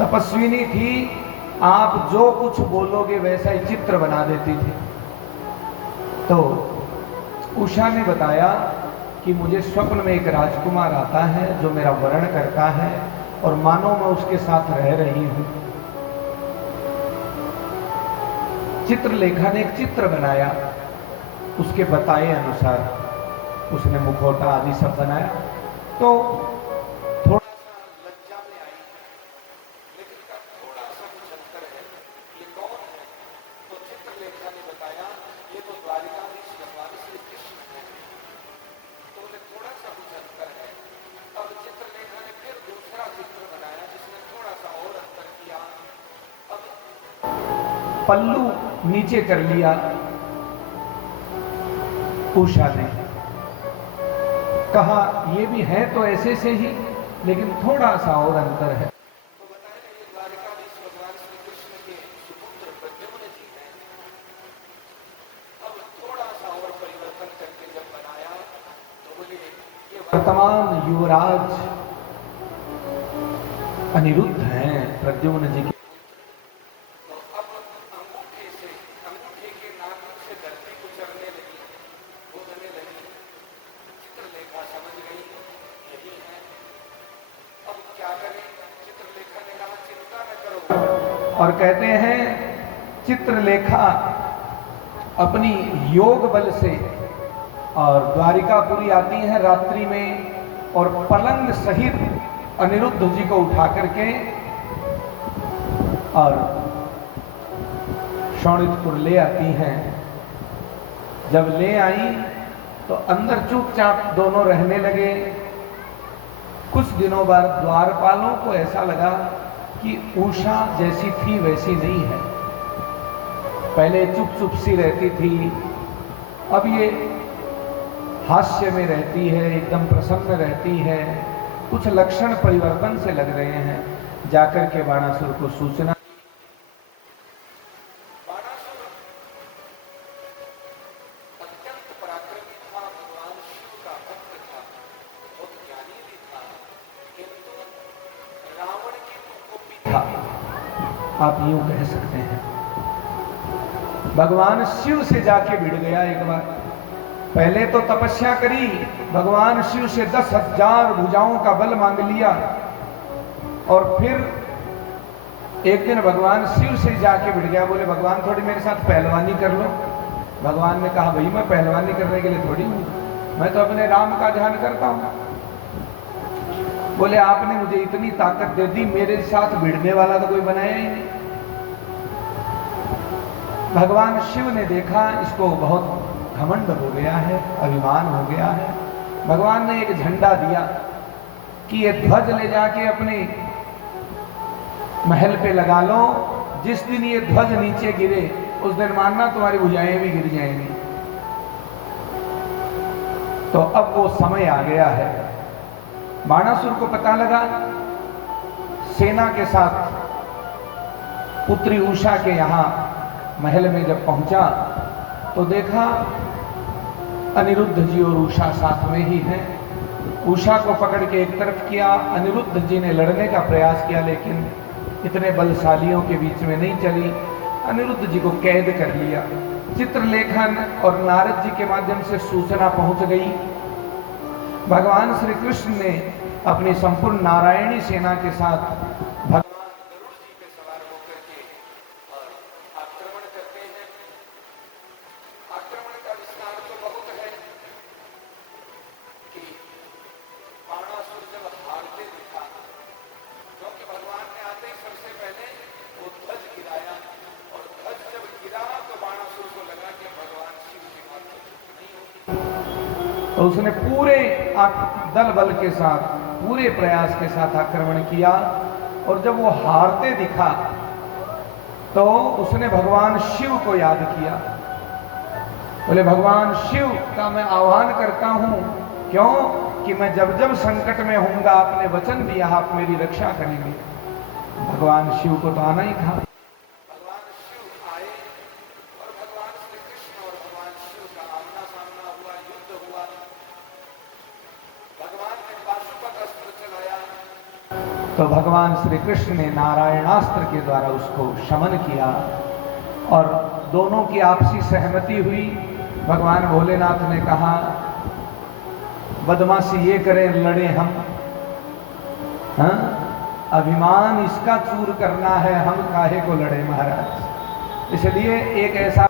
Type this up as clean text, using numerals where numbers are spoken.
तपस्विनी थी, आप जो कुछ बोलोगे वैसा ही चित्र बना देती थी। तो उषा ने बताया कि मुझे स्वप्न में एक राजकुमार आता है जो मेरा वर्ण करता है और मानो मैं उसके साथ रह रही हूं। चित्रलेखा ने एक चित्र बनाया, उसके बताए अनुसार उसने मुखौटा आदि सब बनाया। तो थोड़ा सा लज्जा में आई, लेकिन का थोड़ा सा कुछ अंतर है। ये कौन है? तो चित्रलेखा ने बताया ये तो द्वारिकाधीश भगवान श्री कृष्ण है। तो बोले थोड़ा सा कुछ अंतर है। अब चित्रलेखा ने फिर दूसरा चित्र बनाया जिसने थोड़ा सा और अंतर किया। अब पल्लू नीचे कर लिया उषा ने, कहा ये भी है तो ऐसे से ही, लेकिन थोड़ा सा और अंतर है। तो बताया ये द्वारिकाधीश भगवान श्री कृष्ण के सुपुत्र प्रद्युम्न जी हैं। अब थोड़ा सा और परिवर्तन करके जब बनाया तो बोले ये वर्तमान युवराज अनिरुद्ध हैं, प्रद्युम्न जी के। तो अब अंगूठे के नाखून से धरती कुचलने लगी, बोलने लगी। चित्रलेखा समझ गई यही है। अब क्या करें? चित्रलेखा ने कहा चिंता न करो, और कहते हैं चित्रलेखा अपनी योग बल से और द्वारिकापुरी आती है रात्रि में और पलंग सहित अनिरुद्ध जी को उठा करके और शोणितपुर ले आती हैं। जब ले आई तो अंदर चुपचाप दोनों रहने लगे। कुछ दिनों बाद द्वारपालों को ऐसा लगा कि उषा जैसी थी वैसी नहीं है। पहले चुप चुप सी रहती थी, अब ये हास्य में रहती है, एकदम प्रसन्न रहती है। कुछ लक्षण परिवर्तन से लग रहे हैं। जाकर के बाणासुर को सूचना, बाणासुर अत्यंत पराक्रमी था, भगवान शिव का भक्त था, बहुत ज्ञानी भी था, किंतु रावण की कुकोपी था, आप यूं कह सकते हैं। भगवान शिव से जाके भिड़ गया एक बार। पहले तो तपस्या करी, भगवान शिव से 10,000 भुजाओं का बल मांग लिया, और फिर एक दिन भगवान शिव से जाके भिड़ गया। बोले भगवान थोड़ी मेरे साथ पहलवानी कर लो। भगवान ने कहा भाई मैं पहलवानी करने के लिए थोड़ी हूं, मैं तो अपने राम का ध्यान करता हूं। बोले आपने मुझे इतनी ताकत दे दी, मेरे साथ भिड़ने वाला तो कोई बनाया ही नहीं। भगवान शिव ने देखा इसको बहुत घमंड हो गया है, अभिमान हो गया है। भगवान ने एक झंडा दिया कि ये ध्वज ले जाके अपने महल पे लगा लो, जिस दिन ये ध्वज नीचे गिरे उस दिन मानना तुम्हारी भुजाएं भी गिर जाएंगी। तो अब वो समय आ गया है। बाणासुर को पता लगा, सेना के साथ पुत्री उषा के यहां महल में जब पहुंचा तो देखा अनिरुद्ध जी और उषा साथ में ही हैं। उषा को पकड़ के एक तरफ किया, अनिरुद्ध जी ने लड़ने का प्रयास किया लेकिन इतने बलशालियों के बीच में नहीं चली। अनिरुद्ध जी को कैद कर लिया। चित्रलेखन और नारद जी के माध्यम से सूचना पहुंच गई। भगवान श्री कृष्ण ने अपनी संपूर्ण नारायणी सेना के साथ भगवान गरुड़ जी पे सवार होकर के और आक्रमण करते हैं। आक्रमण का विस्तार तो बहुत है कि बाणासुर जब हारते दिखा, क्योंकि भगवान ने आते ही सबसे पहले वो ध्वज गिराया, और ध्वज जब गिरा तो बाणासुर को लगा कि भगवान शिव की बात नहीं होगी, तो उसने पूरे दल बल के साथ, पूरे प्रयास के साथ आक्रमण किया। और जब वो हारते दिखा तो उसने भगवान शिव को याद किया। बोले भगवान शिव का मैं आह्वान करता हूं, क्यों कि मैं जब जब संकट में होऊंगा आपने वचन दिया आप मेरी रक्षा करेंगे। भगवान शिव को तो आना ही था। भगवान शिव आए और भगवान श्री कृष्ण और भगवान शिव का आमना सामना हुआ, युद्ध हुआ। भगवान ने पाशुपत अस्त्र चलाया तो भगवान श्री कृष्ण ने नारायणास्त्र के द्वारा उसको शमन किया और दोनों की आपसी सहमति हुई। भगवान भोलेनाथ ने कहा बदमाशी ये करें, लड़े हम, हाँ? अभिमान इसका चूर करना है, हम काहे को लड़े महाराज। इसलिए एक ऐसा